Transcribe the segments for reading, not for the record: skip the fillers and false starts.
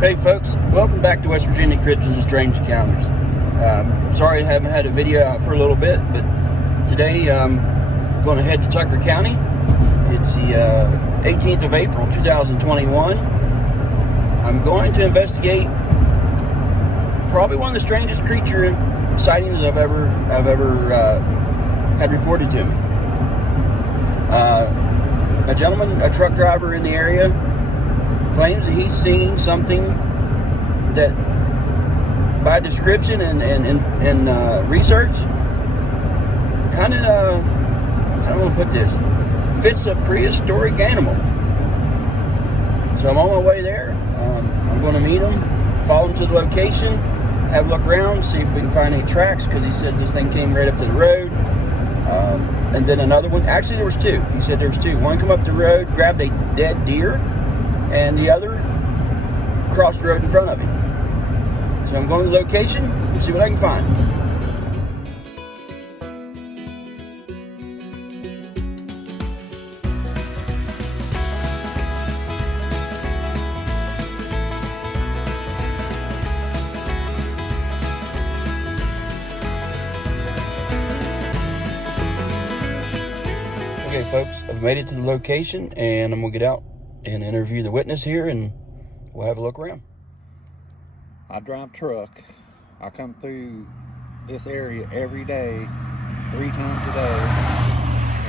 Hey folks, welcome back to West Virginia Cryptids and Strange Encounters. Sorry I haven't had a video out for a little bit, but today I'm going to head to Tucker County. It's the 18th of April 2021. I'm going to investigate probably one of the strangest creature sightings I've ever had reported to me. A gentleman, a truck driver in the area, claims that he's seen something that, by description and research, kind of, I don't want to put this, fits a prehistoric animal. So I'm on my way there. I'm going to meet him, follow him to the location, have a look around, see if we can find any tracks, because he says this thing came right up to the road. And then another one, actually there was two. He said there was two. One come up the road, grabbed a dead deer, and the other crossed the road in front of him. So I'm going to the location and see what I can find. Okay folks, I've made it to the location and I'm going to get out and interview the witness here, and we'll have a look around. I drive truck. I come through this area every day, 3 times a day.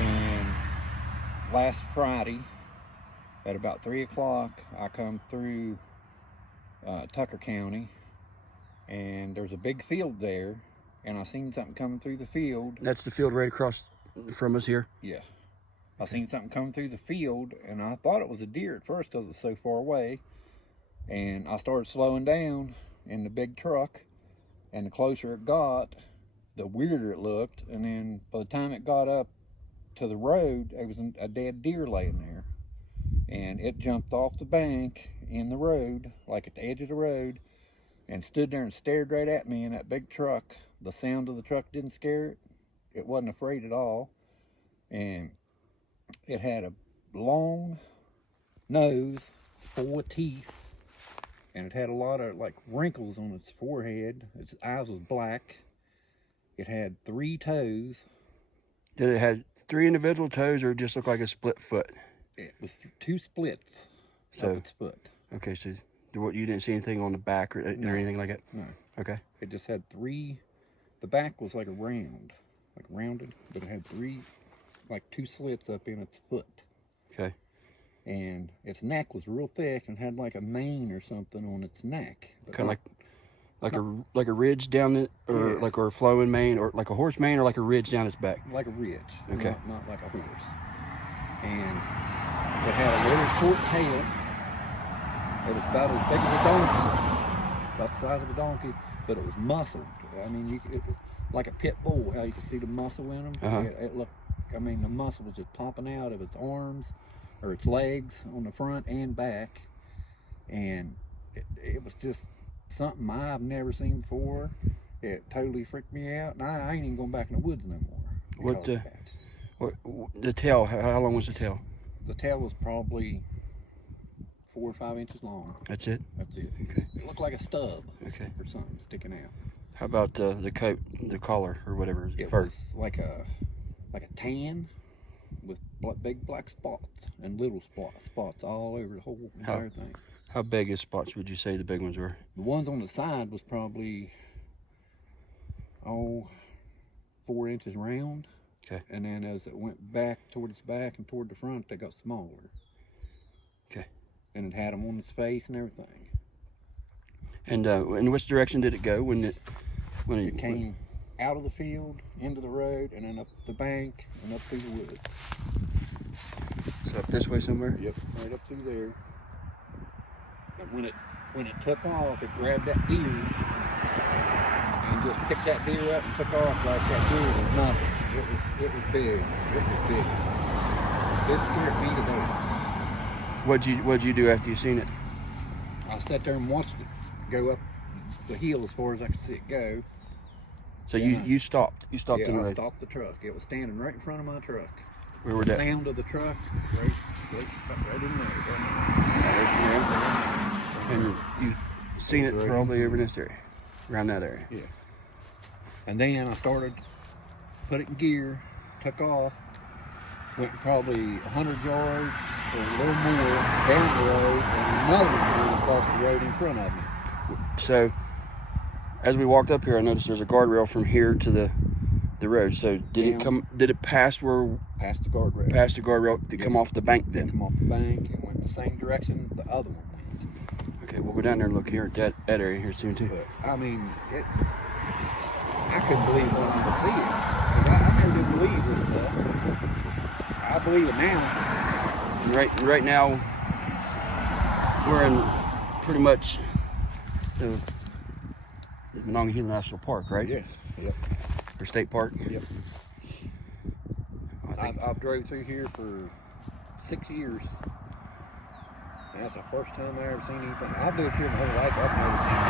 And last Friday at about 3 o'clock, I come through Tucker County, and there's a big field there, and I seen something coming through the field. That's the field right across from us here? Yeah. I seen something coming through the field, and I thought it was a deer at first because it's so far away. And I started slowing down in the big truck, and the closer it got, the weirder it looked. And then by the time it got up to the road, there was a dead deer laying there. And it jumped off the bank in the road, like at the edge of the road, and stood there and stared right at me in that big truck. The sound of the truck didn't scare it. It wasn't afraid at all. And it had a long nose, 4 teeth, and it had a lot of like wrinkles on its forehead. Its eyes was black. It had 3 toes. Did it have 3 individual toes, or just look like a split foot? It was 2 splits of its foot. Okay, so you didn't see anything on the back or anything like that? No. Okay. It just had 3. The back was like a round, like rounded, but it had 3, like 2 slits up in its foot. Okay. And its neck was real thick and had like a mane or something on its neck. Kind of like a ridge down it, or yeah, or a flowing mane, or like a horse mane, or like a ridge down its back. Like a ridge. Okay. Not like a horse. And it had a little short tail. It was about as big as a donkey, about the size of a donkey, but it was muscled. I mean, like a pit bull, how you can see the muscle in them. It looked, I mean, the muscle was just popping out of its arms or its legs on the front and back. And it was just something I've never seen before. It totally freaked me out. And I ain't even going back in the woods no more. What the tail, how long was the tail? The tail was probably 4 or 5 inches long. That's it? That's it. Okay. It looked like a stub. Okay. Or something sticking out. How about the coat, the collar, or whatever? It was like a tan with big black spots and little spots all over the whole entire thing. How big as spots would you say the big ones were? The ones on the side was probably 4 inches round. Okay. And then as it went back toward its back and toward the front, they got smaller. Okay. And it had them on its face and everything. And in which direction did it go when it came out of the field, into the road, and then up the bank and up through the woods? So up this way somewhere? Yep, right up through there. And when it took off, it grabbed that deer and just picked that deer up and took off like that deer was nothing. It was big. It was big. It scared me to death. What'd you do after you seen it? I sat there and watched it go up the hill as far as I could see it go. So you stopped? You stopped in the road? I stopped the truck. It was standing right in front of my truck. Where were that? The sound of the truck, right in there. And you've seen it probably over in this area, around that area. Yeah. And then I started, put it in gear, took off, went probably 100 yards or a little more down the road, and another one went across the road in front of me. So, as we walked up here, I noticed there's a guardrail from here to the road. So did it pass past the guardrail? Past the guardrail to come off the bank then? Come off the bank and went the same direction the other one went. Okay, we'll go down there and look here at that area here soon too. But I mean, I couldn't believe when I was seeing it, because I never did believe this stuff. I believe it now. And right now, we're in pretty much the Monongahela National Park, right? Yeah. Yep. Or state park. Yep. I've drove through here for 6 years. And that's the first time I ever seen anything. I've lived here my whole life. I've never seen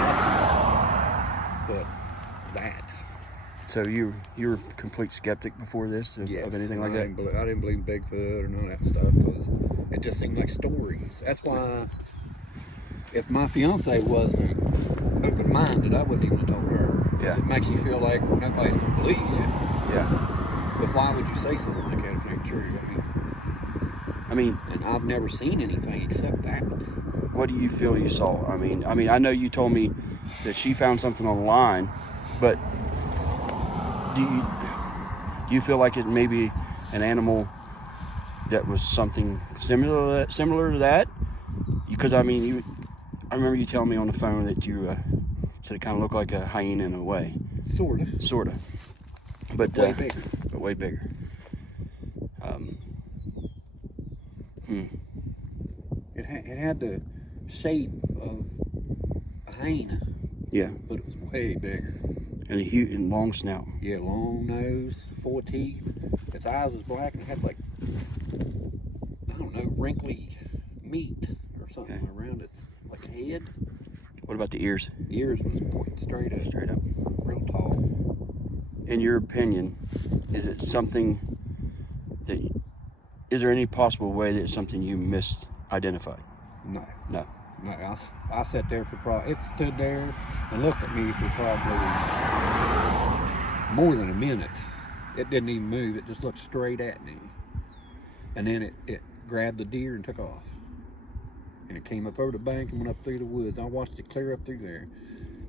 nothing but that. So you were a complete skeptic before this of anything like that? I didn't believe Bigfoot or none of that stuff, because it just seemed like stories. That's why, if my fiance wasn't open-minded, I wouldn't even have told her. Yeah. It makes you feel like nobody's going to believe you. Yeah. But why would you say something like that if it ain't true? I mean, and I've never seen anything except that. What do you feel you saw? I mean, I know you told me that she found something online, but do you feel like it may be an animal that was something similar to that? Because I remember you telling me on the phone that you said it kind of looked like a hyena in a way. Sorta. But way bigger. But way bigger. It had the shape of a hyena. Yeah. But it was way bigger. And a huge and long snout. Yeah, long nose, 4 teeth. Its eyes was black and it had like, I don't know, wrinkly meat or something around its like head. What about the ears? Ears was pointing straight up. Straight up. Real tall. In your opinion, is it something that, is there any possible way that it's something you misidentified? No. No. No, I sat there for probably, it stood there and looked at me for probably more than a minute. It didn't even move, it just looked straight at me. And then it grabbed the deer and took off. And it came up over the bank and went up through the woods. I watched it clear up through there.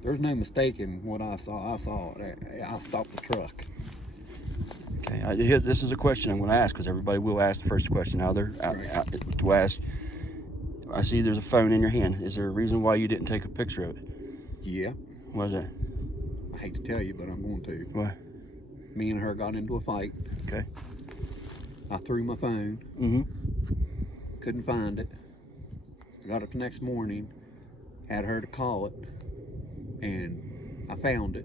There's no mistaking what I saw. I saw it. I stopped the truck. Okay, this is a question I'm going to ask, because everybody will ask the first question to ask. I see there's a phone in your hand. Is there a reason why you didn't take a picture of it? Yeah. What is that? I hate to tell you, but I'm going to. What? Me and her got into a fight. Okay. I threw my phone. Mm-hmm. Couldn't find it. Got up the next morning, had her to call it, and I found it.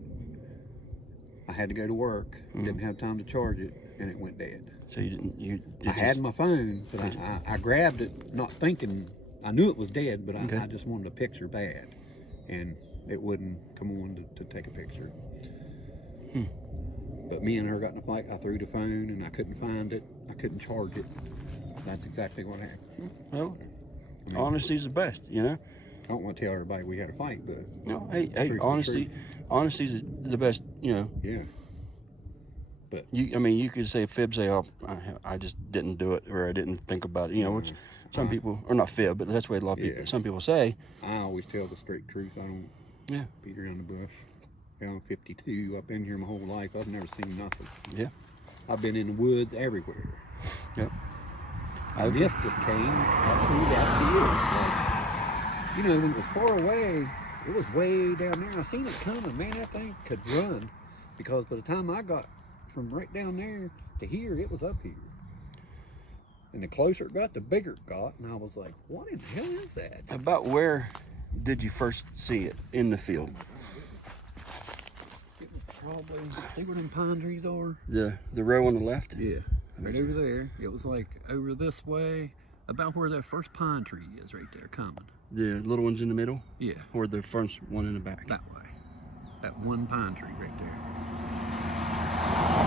I had to go to work. Didn't have time to charge it, and it went dead. So I had my phone, but I grabbed it, not thinking. I knew it was dead, but I just wanted a picture bad, and it wouldn't come on to take a picture. But me and her got in a fight. I threw the phone, and I couldn't find it. I couldn't charge it. That's exactly what happened. Well, honesty's the best, you know. I don't want to tell everybody we had a fight, but no, hey, honesty's the best, you know. Yeah. But you could say fib, say, "Oh, I just didn't do it," or "I didn't think about it," you know, which some people, or not fib, but that's the way a lot of people, some people say. I always tell the straight truth. I don't beat around the bush. I'm 52. I've been here my whole life. I've never seen nothing. Yeah. I've been in the woods everywhere. Yep. This just came up through that field. Like, you know, when it was far away, it was way down there. I seen it coming. Man, that thing could run, because by the time I got from right down there to here, it was up here. And the closer it got, the bigger it got. And I was like, what in the hell is that? About where did you first see it in the field? It was probably, see where them pine trees are? The row on the left? Yeah, right over there. It was like over this way, about where that first pine tree is right there coming. The little ones in the middle? Yeah. Or the first one in the back? That way. That one pine tree right there.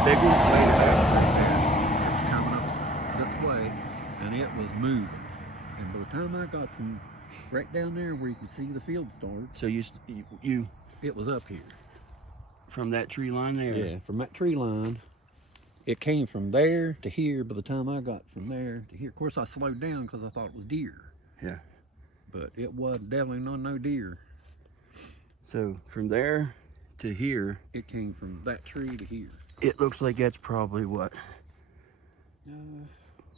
Big one? Way back right there. It was coming up this way, and it was moving. And by the time I got from right down there where you can see the field start. So It was up here. from that tree line there? Yeah, from that tree line. It came from there to here. By the time I got from there to here, of course I slowed down because I thought it was deer. Yeah. But it was definitely no deer. So from there to here, It came from that tree to here. it looks like that's probably what,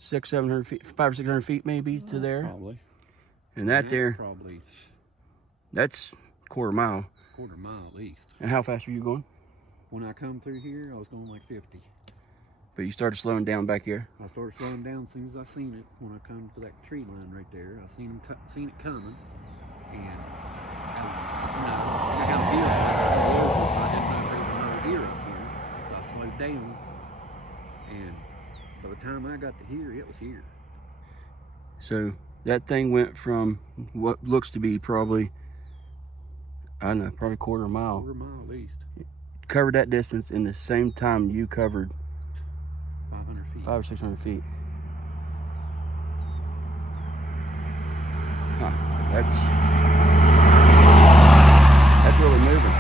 600-700 feet, 500 or 600 feet maybe to there. Probably. And that there, Probably that's quarter mile. quarter mile at least. And how fast were you going? When I come through here, I was going like 50. But you started slowing down back here. I started slowing down as soon as I seen it. When I come to that tree line right there, I seen it coming, and I got a deer. I didn't know there was another deer up here, so I slowed down. And by the time I got to here, it was here. So that thing went from what looks to be probably, I don't know, probably quarter mile. Quarter mile at least. Covered that distance in the same time you covered 500 feet. 500 or 600 feet. Huh. That's really moving.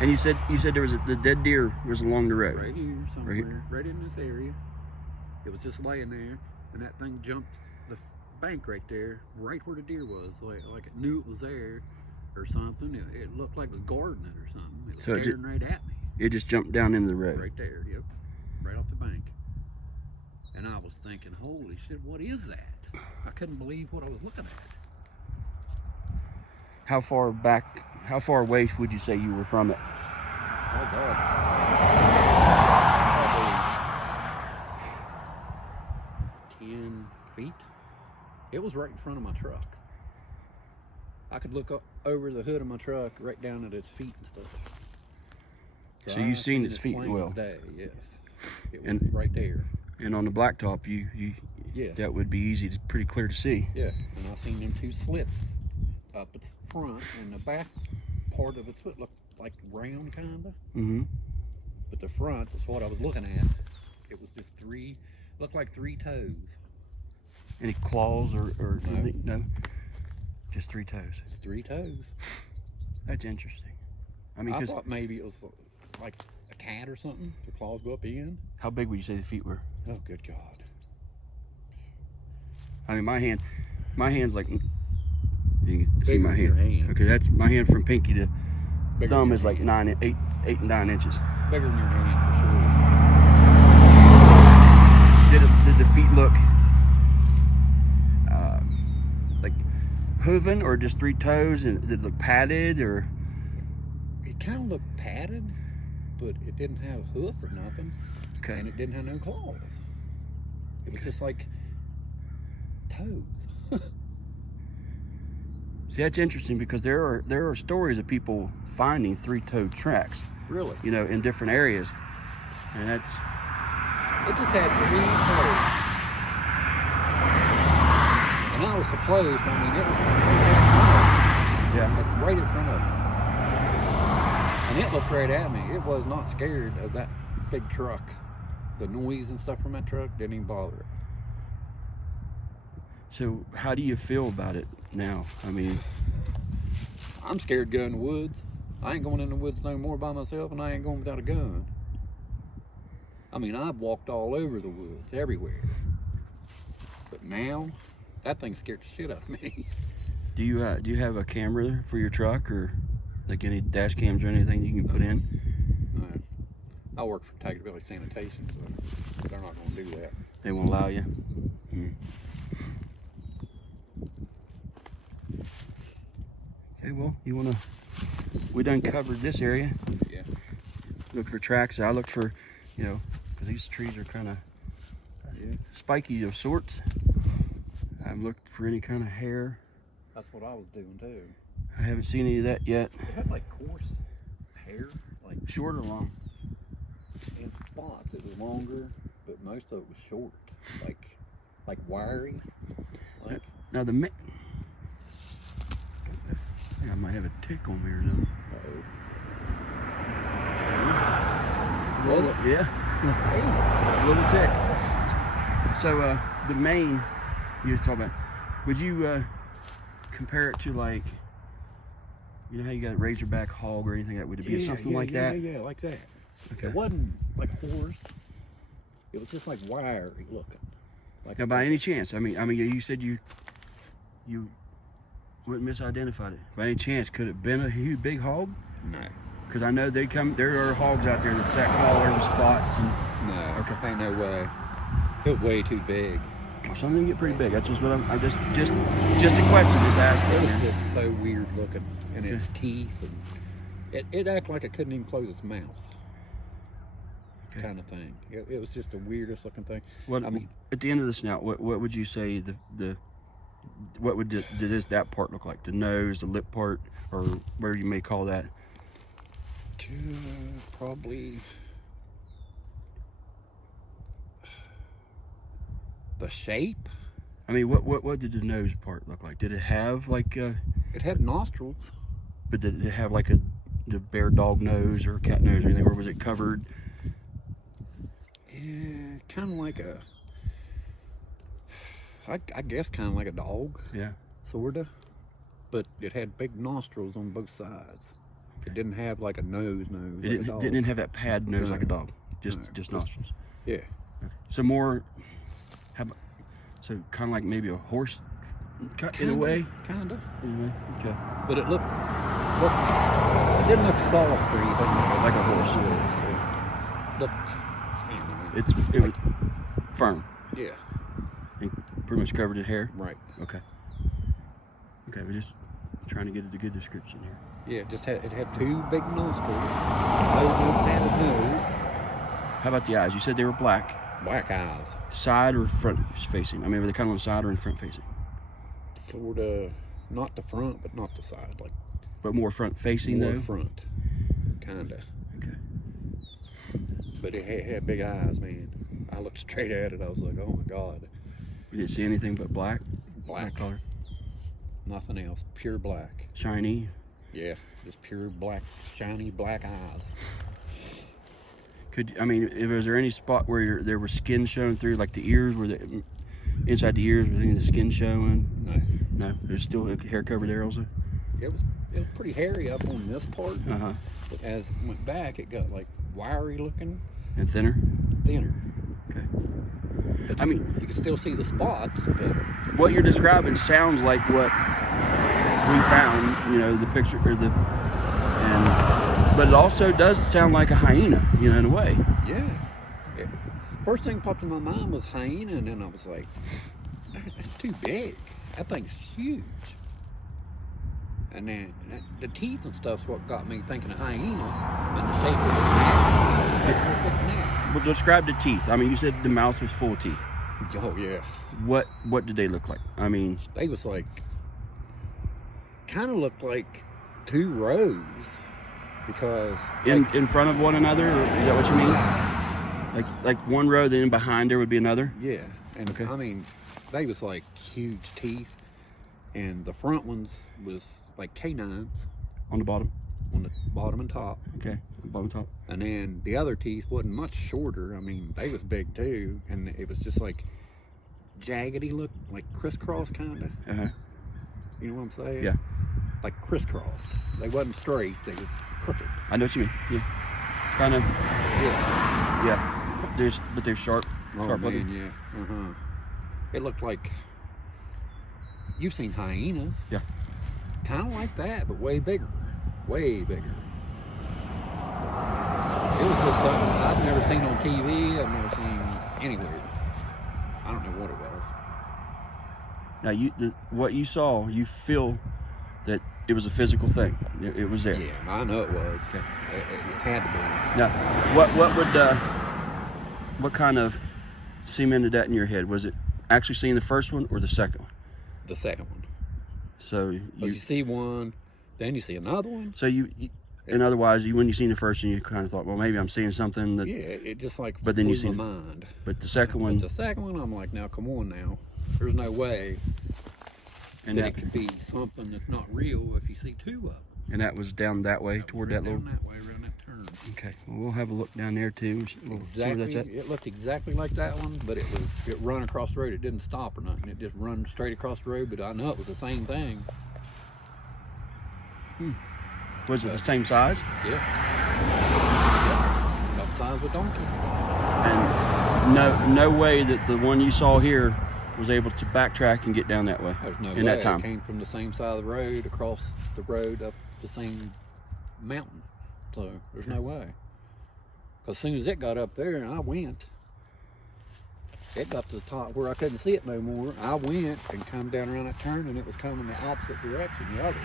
And you said there was the dead deer was along the road. Right here, somewhere, right in this area. It was just laying there, and that thing jumped the bank right there, right where the deer was, like it knew it was there or something. It looked like it was guarding it or something. It was So staring right at me. It just jumped down into the road. Right there, yep. Right off the bank. And I was thinking, holy shit, what is that? I couldn't believe what I was looking at. How far away would you say you were from it? Oh, God. Probably 10 feet. It was right in front of my truck. I could look up over the hood of my truck right down at its feet and stuff. So you've seen its feet plain well. as day, yes. It was And- right there. And on the blacktop, Yeah. that would be easy to pretty clear to see. Yeah, and I seen them two slits up its front, and the back part of its foot looked like round kinda. Mm-hmm. But the front is what I was looking at. It was just looked like 3 toes. Any claws or No. anything? No. Just 3 toes. Just 3 toes. That's interesting. I mean, I 'cause thought maybe it was like a cat or something. The claws go up in. how big would you say the feet were? Oh, good God. I mean, my hand's like, you can see Bigger my than your hand. hand. Okay, that's my hand from pinky to Bigger thumb than is your like hand. 8 and 9 inches. Bigger than your hand Did the feet look like hooven or just 3 toes, and did it look padded or? for sure. It kind of looked padded, but it didn't have a hoof or nothing. Okay. And it didn't have no claws. It was just like toes. See, that's interesting because there are stories of people finding 3-toed tracks, Really? you know, in different areas, and that's It just had 3 toes. And I was so close, I mean, it was yeah. right in front of me. And it looked right at me. It was not scared of that big truck. The noise and stuff from that truck didn't even bother it. So how do you feel about it now? I mean, I'm scared to go in the woods. I ain't going in the woods no more by myself, and I ain't going without a gun. I mean, I've walked all over the woods, everywhere. But now, that thing scared the shit out of me. do you have a camera for your truck, or like any dash cams or anything you can put in? I work for Taggart Sanitation, so they're not going to do that. They won't allow you. Okay, well, we done covered this area. Yeah. Look for tracks. I looked for, you know, because these trees are kind of spiky of sorts. I've looked for any kind of hair. That's what I was doing too. I haven't seen any of that yet. It had like coarse hair, like Short or long? in spots. It was longer, but most of it was short, like wiry. Like Now I think I might have a tick on me or something. Yeah, a little tick. So the mane you were talking about, Would you compare it to like, you know how you got a razorback hog or anything? That would it be something like that? Yeah, like that. Okay. It wasn't like horse. It was just like wiry looking. Like now, by any chance, I mean, you said you wouldn't misidentified it. By any chance, could it have been a huge big hog? No. Because I know there are hogs out there that sack all over spots and. No. Okay. Ain't no way. It was way too big. Some of them get pretty big. That's just what I'm just a question. Just asking. It was just so weird looking, and its teeth, and it acted like it couldn't even close its mouth. Okay. Kind of thing. It was just the weirdest looking thing. What, I mean, at the end of the snout, what would you say what would that part look like? The nose, the lip part, or where you may call that? Probably the shape. I mean, what did the nose part look like? Did it have like It had nostrils. But did it have like the bear dog nose or cat nose or anything, or was it covered? Yeah, kind of like I guess kind of like a dog. Yeah. Sorta. But it had big nostrils on both sides. It didn't have like a nose. It didn't have that pad nose like a dog. Just nostrils. Yeah. Okay. So more. So kind of like maybe a horse, in a way. Kinda. Anyway, okay. But it looked. It didn't look soft or anything Like a horse. Looked. It was firm. Yeah. And pretty much covered in hair. Right. Okay. Okay, we're just trying to get a good description here. Yeah, it had two big nostrils, no padded nose. How about the eyes? You said they were black. Black eyes. Side or front facing? I mean, were they kind of on the side or in front facing? Sort of, not the front, but not the side. Like, but more front facing more though? Front, kinda. Okay. But it had big eyes, man. I looked straight at it. I was like, oh my God. You didn't see anything but black? Black color? Nothing else. Pure black. Shiny? Yeah, just pure black, shiny black eyes. Was there any spot where there was skin showing through, like the ears, inside the ears, was any of the skin showing? No. No? There's still hair covered there also? It was pretty hairy up on this part. Uh-huh. But as it went back, it got like wiry looking. And thinner? Thinner. Okay. But you can still see the spots, but what you're describing sounds like what we found, the picture but it also does sound like a hyena, in a way. Yeah. First thing popped in my mind was hyena, and then I was like, that's too big. That thing's huge. And then the teeth and stuff's what got me thinking of hyena, and the shape of the neck. Well, describe the teeth. You said the mouth was full of teeth. Oh yeah. What did they look like? They was like, kind of looked like two rows, because in front of one another. Or is that what you mean? Like one row, then behind there would be another. Yeah, and okay. They was like huge teeth, and the front ones was like canines. On the bottom. On the bottom and top. Okay, bottom top. And then the other teeth wasn't much shorter. They was big too, and it was just like jaggedy look, like crisscross kind of. Uh-huh. You know what I'm saying? Yeah. Like crisscross. They wasn't straight. They was crooked. I know what you mean. Yeah. Kind of. Yeah. Yeah. But they're sharp. Oh sharp man, looking. yeah. It looked like, you've seen hyenas. Yeah. Kind of like that, but way bigger. Way bigger. It was just something I've never seen on TV. I've never seen anywhere. I don't know what it was. Now, what you saw, you feel that it was a physical thing. It was there. Yeah, I know it was. Okay. It had to be. Now, what kind of cemented that in your head? Was it actually seeing the first one or the second one? The second one. So you see one, then you see another one. So and otherwise, when you seen the first one, you kind of thought, well, maybe I'm seeing something that. Yeah, it just like. But then you blew my mind. But the second one. The second one, I'm like, now come on, now. There's no way. And that it could be something that's not real if you see two of them. And that was down that way, toward that little... Down that way, around that turn. Okay, well, we'll have a look down there too. We'll see where that's at. It looked exactly like that one, but it run across the road. It didn't stop or nothing. It just run straight across the road, but I know it was the same thing. Was it the same size? Yeah. About the size of a donkey. And no way that the one you saw here was able to backtrack and get down that way. There's no in way. that time. It came from the same side of the road, across the road, up the same mountain. So there's no way. Because as soon as it got up there and I went, it got to the top where I couldn't see it no more. I went and come down around that turn and it was coming the opposite direction, the other.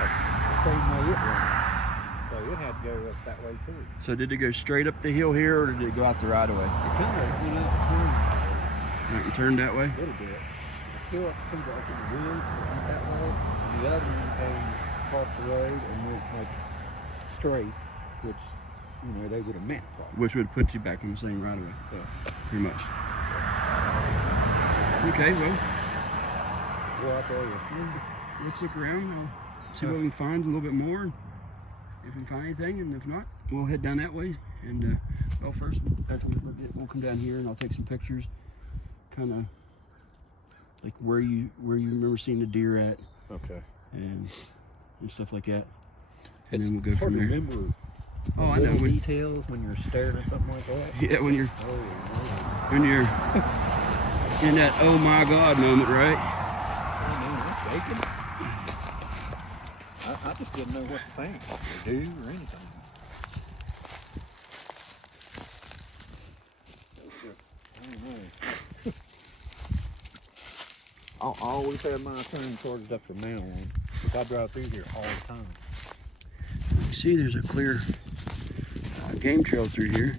Like the same way it went. So it had to go up that way too. So did it go straight up the hill here, or did it go out the right of way? It kind of went out the turn. Right, and turned that way? A little bit. It's still up to the woods that way. And the other one came across the road and went like straight, which, you know, they would have met probably. Which would put you back on the same right of way. Yeah. Pretty much. Okay, well, Well, I tell you. let's look around. I'll see what we can find a little bit more. If we can find anything, and if not, we'll head down that way. And well, first, after we look at, we'll come down here and I'll take some pictures, kind of like where you remember seeing the deer at, Okay. and stuff like that. And It's then we'll go hard from to there. remember Oh, I know. details when you're staring at something like that. Yeah, when you're Oh, in that oh my God moment, right? I'm shaking. I just didn't know what to think or do or anything. I don't know. I'll always have my turn towards up from now on, because I drive through here all the time. You see, there's a clear game trail through here.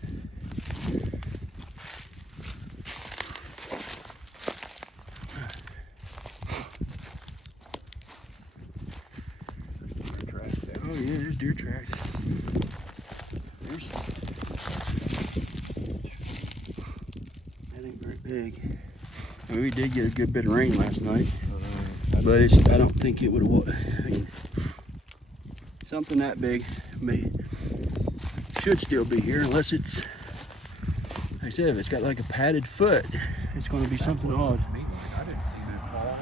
Oh yeah, there's deer tracks. That ain't very big. I mean, we did get a good bit of rain last night, but I don't think it would have. I mean, something that big should still be here, unless it's, like I said, if it's got like a padded foot, it's going to be something odd. I didn't see no fall.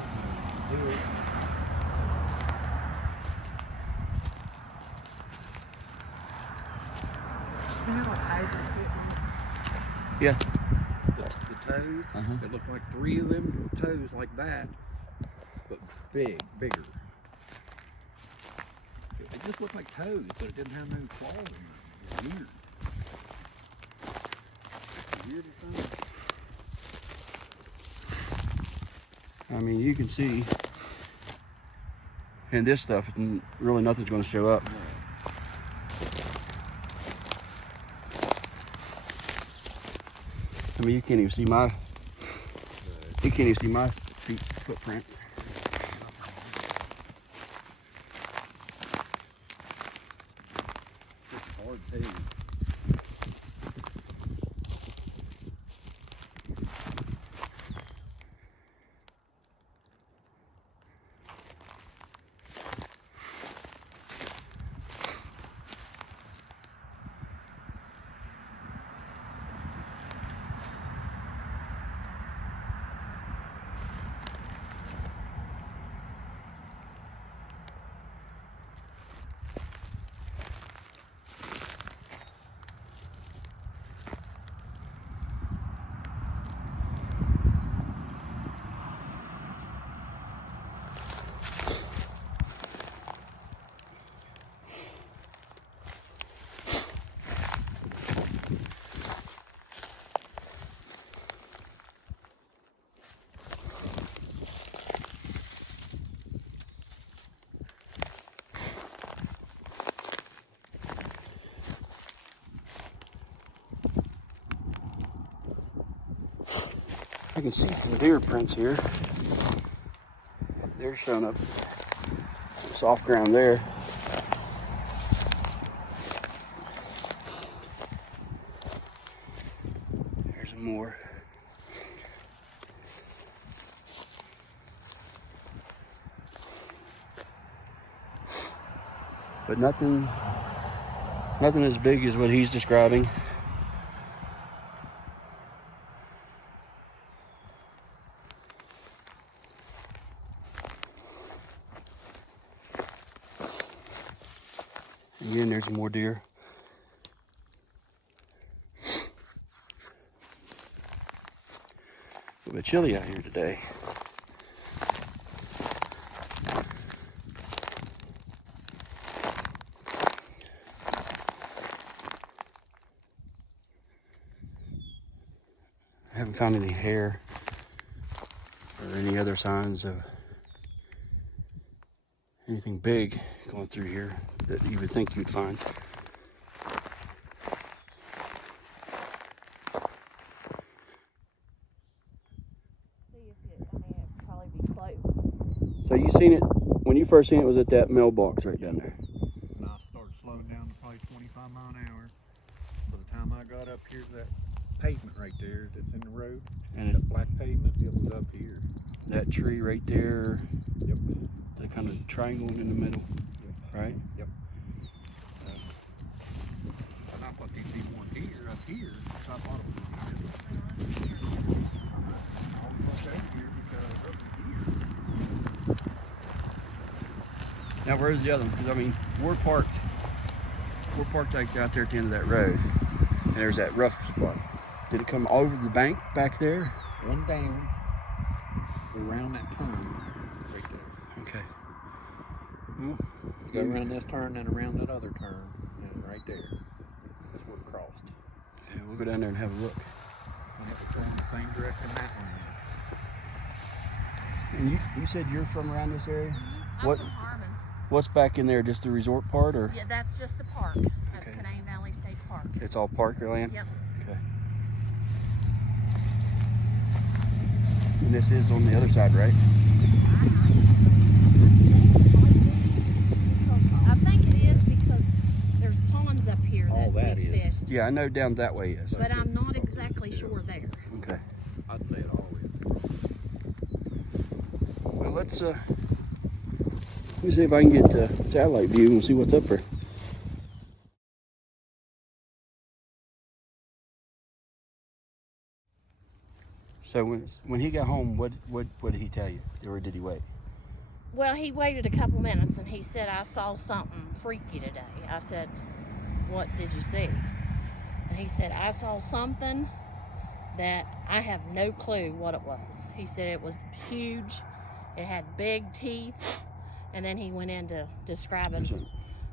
You know what hydrant fit? Yeah. The toes. Uh-huh. It looked like 3 of them toes like that, but bigger. It just looked like toes, but it didn't have no claws in it. It was weird. Weird as something. I mean, you can see, and this stuff, really nothing's going to show up. I mean, you can't even see my feet footprints. It's hard too. I can see some deer prints here. They're showing up soft ground there. There's more. but nothing as big as what he's describing. Again, there's more deer. A little bit chilly out here today. I haven't found any hair or any other signs of anything big going through here that you would think you'd find. So you seen it, when you first seen it, was at that mailbox right down there? And I started slowing down to probably 25 miles an hour. By the time I got up here to that pavement right there that's in the road, and that black pavement, it was up here. That tree right there, Yep. the kind of triangle in the middle, right? Yep. And I thought they'd be one deer up here, so I thought it was a deer. I was up here because of the deer. Now where's the other one? Because I mean, we're parked like out there at the end of that road, and there's that rough spot. Did it come over the bank back there? One down, around that turn, right there. Okay. Well, Go around this turn and around that other turn, and right there. That's where it crossed. yeah, we'll go down there and have a look. And it was going the same direction that one And you said you're from around this area? I'm What? from Harmon. What's back in there? Just the resort part, or Yeah, that's just the park. That's Okay. Canadian Valley State Park. it's all Parker land? Yep. Okay. And this is on the other side, right? I think it is because there's ponds up here All that that we is. fished, Yeah, I know down that way is. but I'm not exactly sure there. Okay. I'd say it all is. Well, let's let me see if I can get the satellite view and see what's up there. So when he got home, what did he tell you, or did he wait? Well, he waited a couple minutes and he said, I saw something freaky today. I said, what did you see? And he said, I saw something that I have no clue what it was. He said it was huge, it had big teeth, and then he went into describing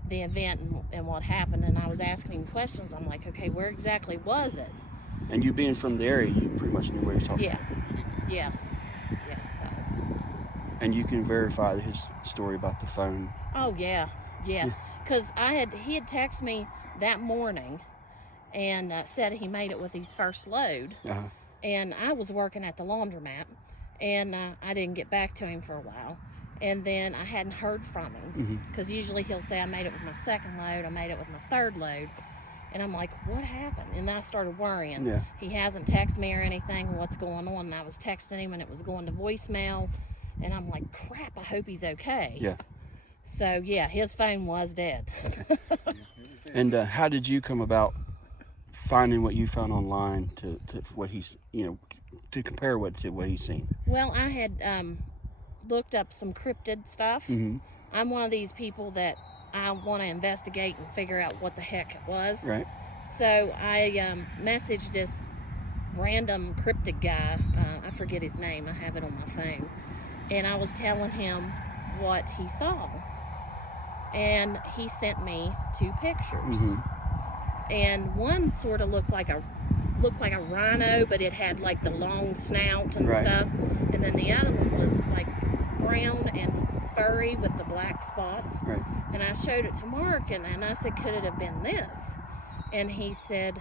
the event and what happened, and I was asking him questions. I'm like, okay, where exactly was it? And you being from the area, you pretty much knew where he was talking Yeah, about. yeah, so. And you can verify his story about the phone. Oh yeah, because he had texted me that morning and said he made it with his first load. Uh-huh. And I was working at the laundromat, and I didn't get back to him for a while. And then I hadn't heard from him, because usually he'll say, I made it with my second load, I made it with my third load. And I'm like, what happened? And then I started worrying. Yeah. He hasn't texted me or anything, what's going on? And I was texting him and it was going to voicemail. And I'm like, crap, I hope he's okay. Yeah. So yeah, his phone was dead. And how did you come about finding what you found online to what he's, to compare what to what he's seen? Well, I had looked up some cryptid stuff. I'm one of these people that I want to investigate and figure out what the heck it was. Right. So I messaged this random cryptid guy. I forget his name. I have it on my phone. And I was telling him what he saw. And he sent me 2 pictures. And one sort of looked like a rhino, but it had like the long snout and stuff. And then the other one was like brown and furry with the black spots. Right. And I showed it to Mark, and I said, could it have been this? And he said,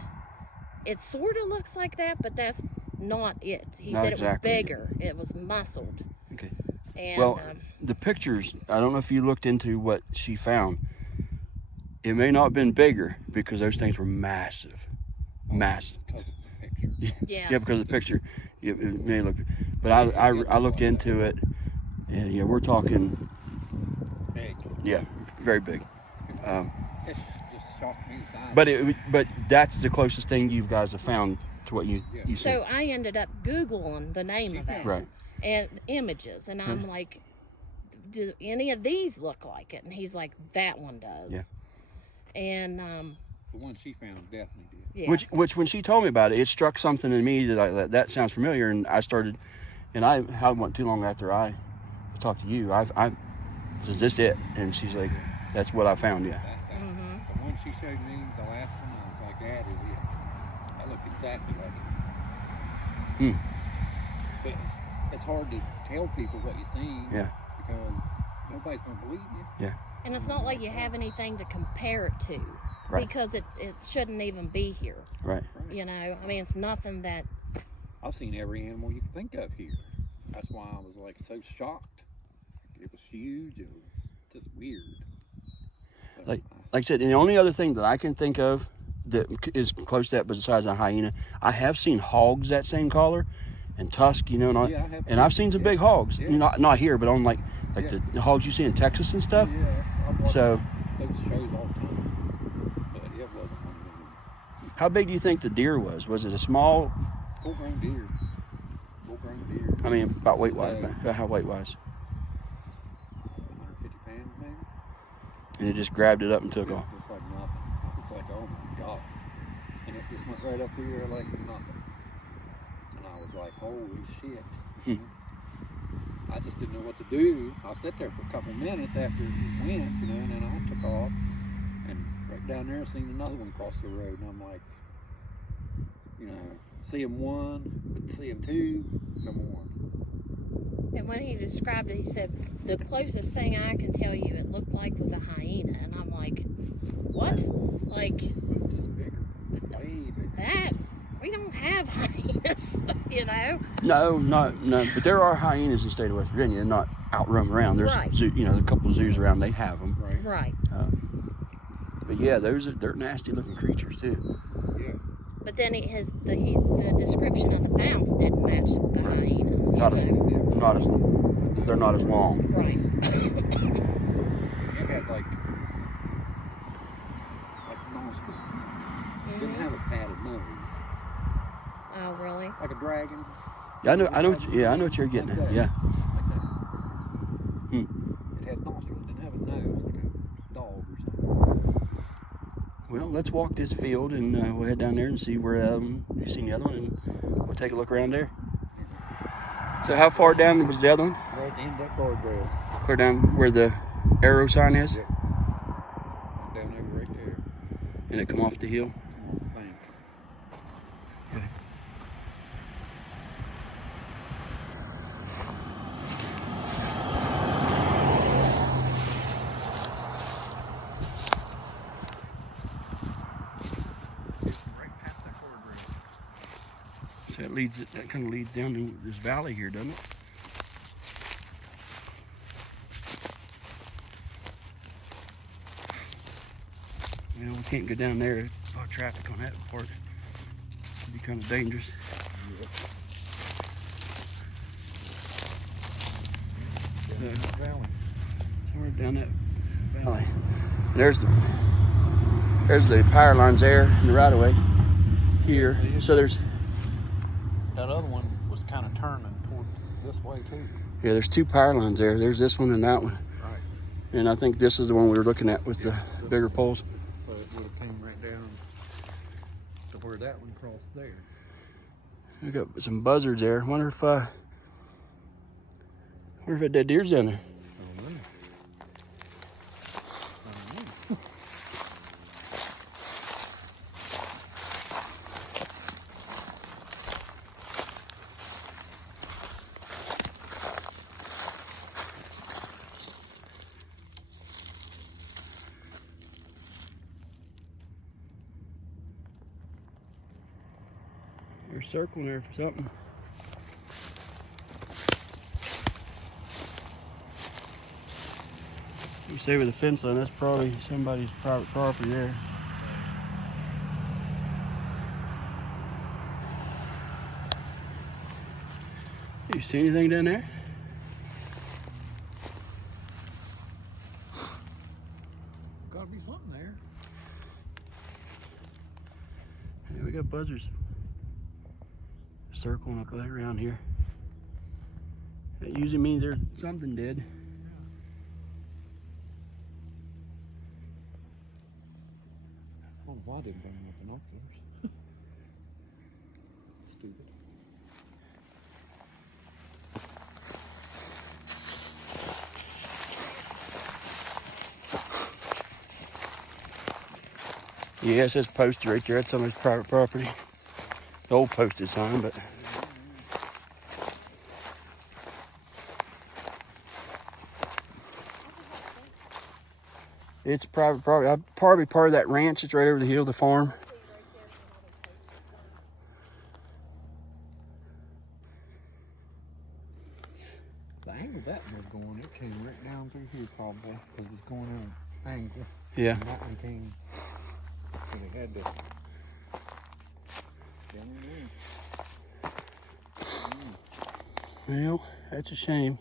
it sort of looks like that, but that's not it. He said exactly. It was bigger. It was muscled. Okay. And, Well, the pictures, I don't know if you looked into what she found. It may not have been bigger because those things were massive. Massive. yeah. Yeah, because of the picture. It may look, but I looked into it, and yeah, we're talking, Big. yeah, very big. It's just shocked me. But that's the closest thing you guys have found to what you see. So I ended up Googling the name of it. Right. And images, and I'm like, do any of these look like it? And he's like, that one does. Yeah. And the one she found definitely did. yeah. Which when she told me about it, it struck something in me that sounds familiar, and I started, and I wasn't too long after I talked to you. I is this it? And she's like, that's what I found. Yeah. The one she showed me, the last one, I was like, that is it. That looked exactly like it. But it's hard to tell people what you've seen. Yeah. Because nobody's gonna believe you. Yeah. And it's not like you have anything to compare it to. Right. Because it shouldn't even be here. Right. You know, I mean, it's nothing that... I've seen every animal you can think of here. That's why I was like so shocked. It was huge. It was just weird. So, Like I said, and the only other thing that I can think of that is close to that besides a hyena, I have seen hogs that same color and tusk, you know, and I've seen some big hogs. Yeah. You know, not here, but on like the hogs you see in Texas and stuff. Yeah. So those shows all the time. But it wasn't one of them. how big do you think the deer was? Was it a small? Full-grown deer. Full-grown deer. I mean, about weight wise, how weight wise? 150 pounds maybe. And it just grabbed it up and took off. It's like nothing. It's like, oh my God. And it just went right up here like nothing. And I was like, holy shit. I just didn't know what to do. I sat there for a couple minutes after it went, you know, and then I took off. And right down there, I seen another one cross the road. And I'm like, you know, see him one, but see him two, come on. And when he described it, he said, the closest thing I can tell you it looked like was a hyena. And I'm like, what? Like... But just bigger. Way bigger. That... We don't have hyenas, you know? No. But there are hyenas in the state of West Virginia, not out roaming around. There's a couple of zoos around. They have them. Right. But yeah, they're nasty looking creatures too. Yeah. But then the description of the bounce didn't match the hyena. They're not as long. Right. It had like nostrils. Didn't have a padded nose. Oh, really? Like a dragon. Yeah, I know what you're getting at. Yeah. Like that. It had nostrils. It didn't have a nose like a dog or something. Well, let's walk this field and we'll head down there and see where you've seen the other one, and we'll take a look around there. So how far down was the other one? Right at the end of that guardrail. Clear down where the arrow sign is? Yep. Down over right there. And it come off the hill? Come off the bank. Okay. Right past that guardrail. So that kind of leads down to this valley here, doesn't it? You know, we can't go down there. There's a lot of traffic on that part. It'd be kind of dangerous. Valley. Somewhere down that valley. There's the power lines there in the right of way here. So there's That other one was kind of turning towards this way too. there's two power lines there. There's this one and that one. Right. And I think this is the one we were looking at with the bigger poles. So it would have came right down to where that one crossed there. We got some buzzards there. Wonder if that dead deer's down there. I don't know. They're circling there for something. You say with the fence line, that's probably somebody's private property there. You see anything down there? Gotta be something there. Yeah, we got buzzers circling up right around here. That usually means there's something dead. I don't know why I didn't bring my binoculars. Stupid. Yeah, it says posted right there. That's somebody's private property. The old posted sign, but it's private property. I'd probably part of that ranch. It's right over the hill, the farm. The angle that was going, it came right down through here probably, because it was going on an angle. Yeah. And that one came, so they had to down in there. Well, that's a shame.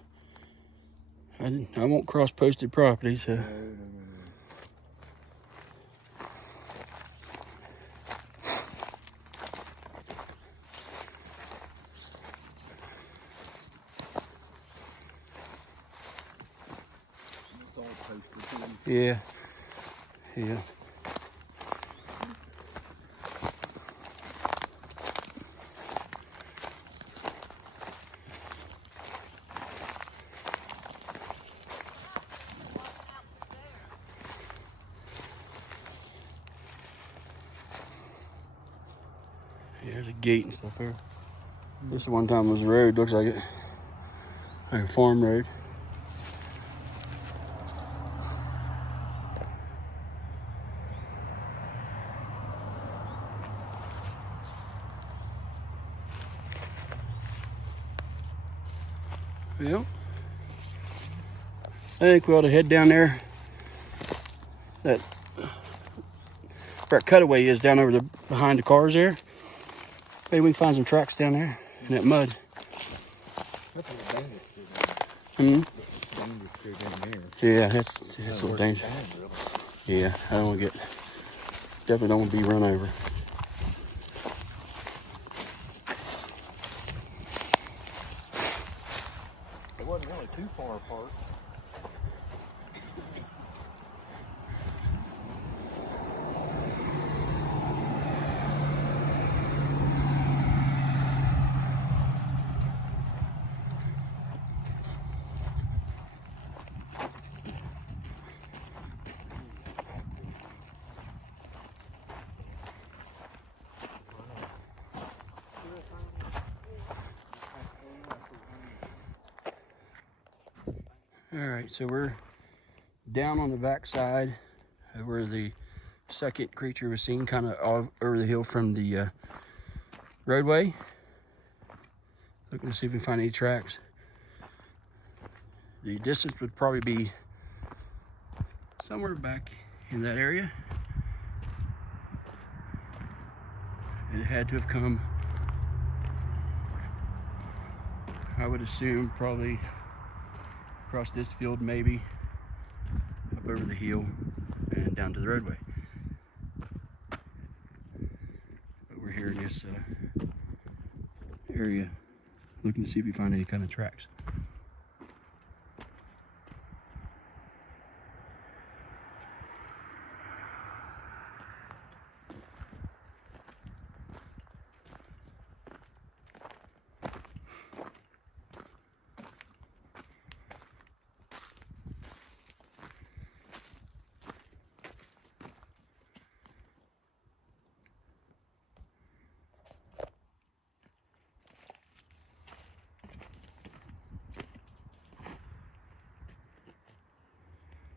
I won't cross posted property, so. No. It's all posted too. Yeah. Yeah. There's a gate and stuff there. This one time was a road, looks like it. Like a farm road. Well, I think we ought to head down there. That where that cutaway is down over the behind the cars there. Maybe we can find some tracks down there in that mud. That's a little dangerous. Dangerous down there. Yeah, that's a little dangerous. Yeah, I don't want to get, definitely don't want to be run over. It wasn't really too far apart. All right, so we're down on the back side where the second creature was seen, kind of over the hill from the roadway. Looking to see if we can find any tracks. The distance would probably be somewhere back in that area. It had to have come, I would assume, probably across this field, maybe up over the hill and down to the roadway. But we're here in this area looking to see if we find any kind of tracks.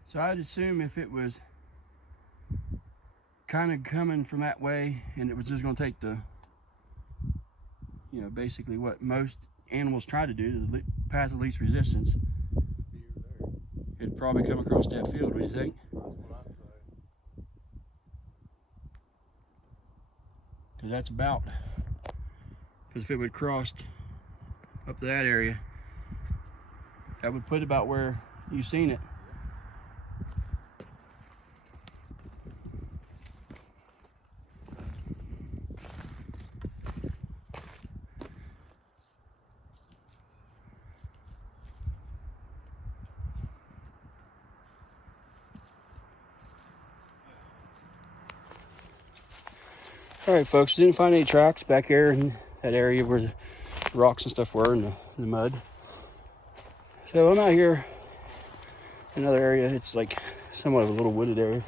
So I'd assume if it was kind of coming from that way and it was just going to take the, you know, basically what most animals try to do, the path of least resistance, it'd probably come across that field. What do you think? That's what I'd say. Because that's about, because if it would crossed up to that area, that would put about where you've seen it. All right, folks, didn't find any tracks back there in that area where the rocks and stuff were in the mud. So I'm out here in another area. It's like somewhat of a little wooded area.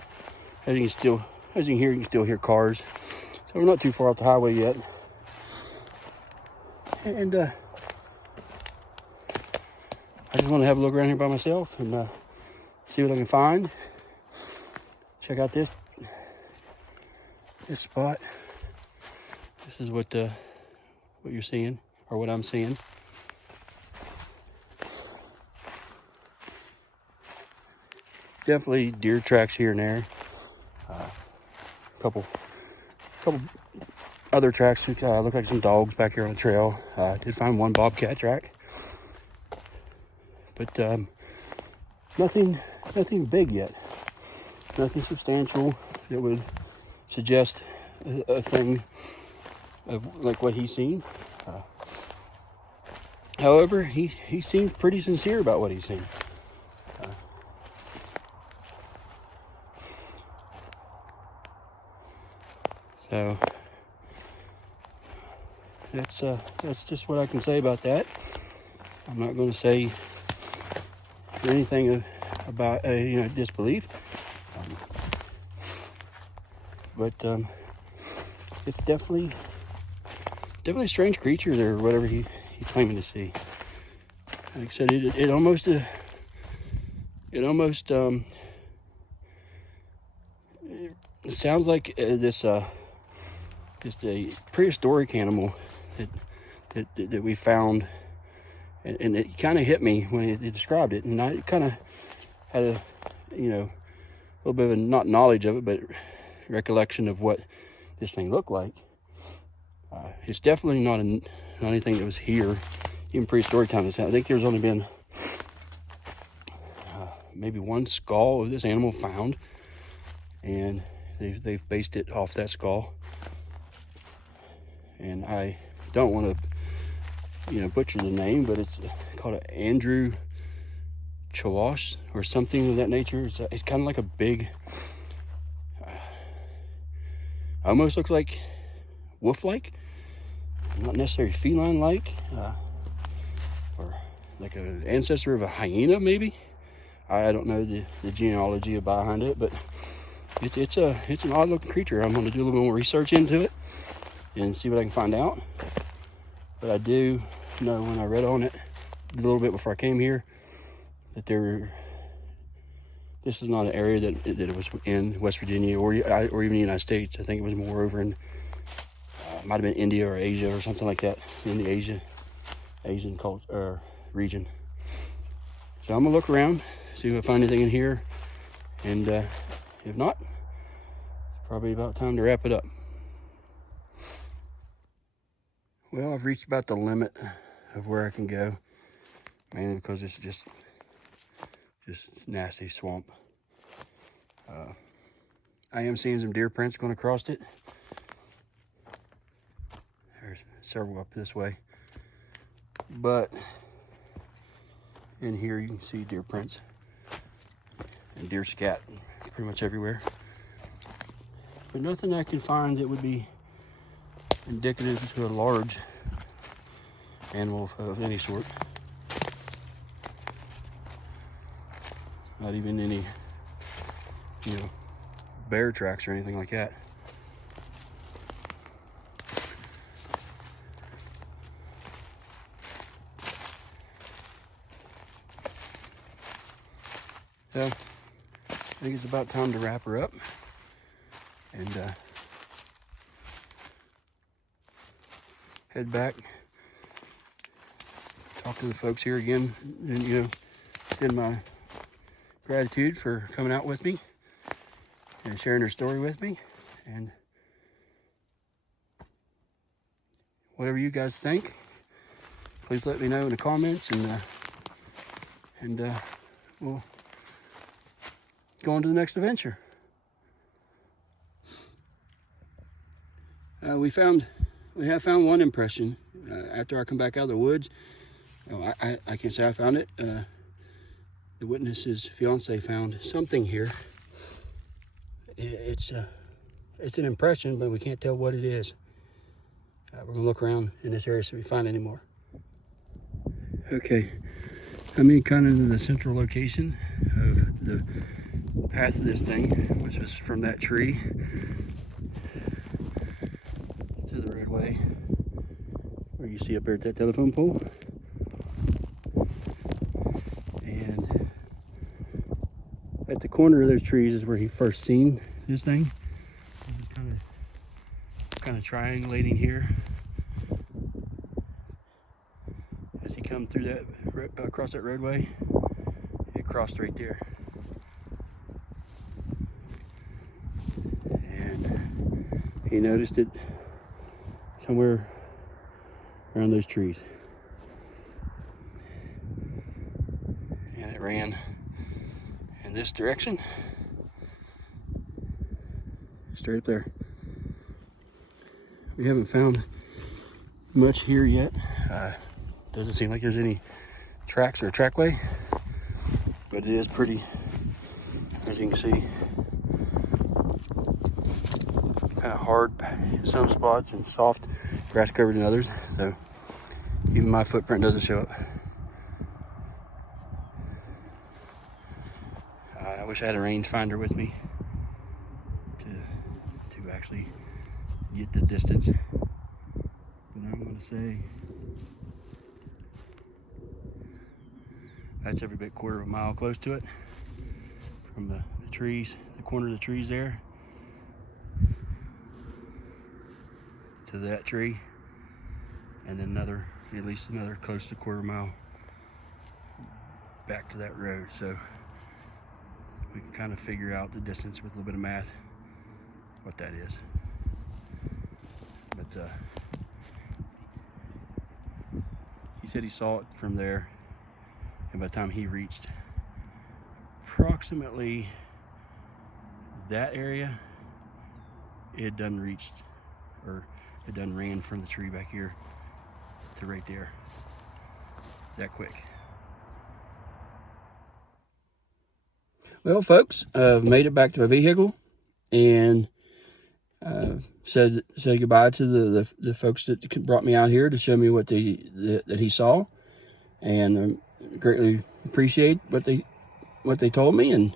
As you can hear, you can still hear cars. So we're not too far off the highway yet. And I just want to have a look around here by myself and see what I can find. Check out this spot. This is what you're seeing, or what I'm seeing. Definitely deer tracks here and there. Couple other tracks look like some dogs back here on the trail. Did find one bobcat track, but nothing big yet. Nothing substantial that would suggest a thing of like what he's seen. However, he seemed pretty sincere about what he's seen. So that's just what I can say about that. I'm not going to say anything about disbelief, but it's definitely a strange creature there, or whatever he's claiming to see. Like I said, it almost it sounds like this just a prehistoric animal that we found, and it kind of hit me when it described it, and I kind of had a little bit of not knowledge of it, but recollection of what this thing looked like. It's definitely not anything that was here even prehistoric times. I think there's only been maybe one skull of this animal found, and they've based it off that skull. And I don't want to butcher the name, but it's called an Andrew Chawash or something of that nature. It's kind of like a big, almost looks like wolf-like, not necessarily feline-like, or like an ancestor of a hyena, maybe. I don't know the genealogy behind it, but it's an odd-looking creature. I'm going to do a little bit more research into it and see what I can find out. But I do know, when I read on it a little bit before I came here, that this is not an area that it was in West Virginia or even the United States. I think it was more over in might have been India or Asia or something like that, in the Asian culture region. So I'm gonna look around, see if I find anything in here, and if not, it's probably about time to wrap it up. Well, I've reached about the limit of where I can go, mainly because it's just nasty swamp. I am seeing some deer prints going across it. There's several up this way, but in here you can see deer prints and deer scat pretty much everywhere, but nothing I can find that would be indicative to a large animal of any sort. Not even any bear tracks or anything like that. So I think it's about time to wrap her up, and head back, talk to the folks here again, and extend my gratitude for coming out with me and sharing their story with me. And whatever you guys think, please let me know in the comments, and we'll go on to the next adventure. We have found one impression after I come back out of the woods. I can't say I found it. The witness's fiance found something here. It's it's an impression, but we can't tell what it is. We're gonna look around in this area so we find any more. Okay, I'm in kind of in the central location of the path of this thing, which was from that tree to the roadway, where you see up there at that telephone pole. And at the corner of those trees is where he first seen this thing. He's kind of triangulating here as he come through that across that roadway. It crossed right there, and he noticed it somewhere around those trees, and it ran in this direction straight up there. We haven't found much here yet. Doesn't seem like there's any tracks or trackway, but it is pretty, as you can see, kind of hard in some spots and soft grass covered in others, so even my footprint doesn't show up. I wish I had a rangefinder with me to actually get the distance, but I'm going to say that's every bit quarter of a mile close to it, from the trees, the corner of the trees there to that tree, and then at least another close to a quarter mile back to that road. So we can kind of figure out the distance with a little bit of math what that is. But he said he saw it from there, and by the time he reached approximately that area, it done reached, or it done ran from the tree back here to right there that quick. Well, folks, I've made it back to my vehicle, and said goodbye to the folks that brought me out here to show me what that he saw, and greatly appreciate what they told me, and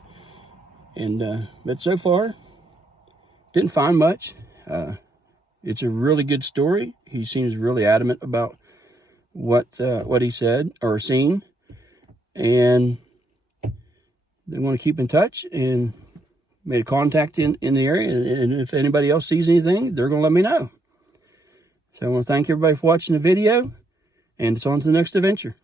but so far didn't find much. It's a really good story. He seems really adamant about what he said or seen, and they want to keep in touch, and made a contact in the area, and if anybody else sees anything, they're going to let me know. So I want to thank everybody for watching the video, and it's on to the next adventure.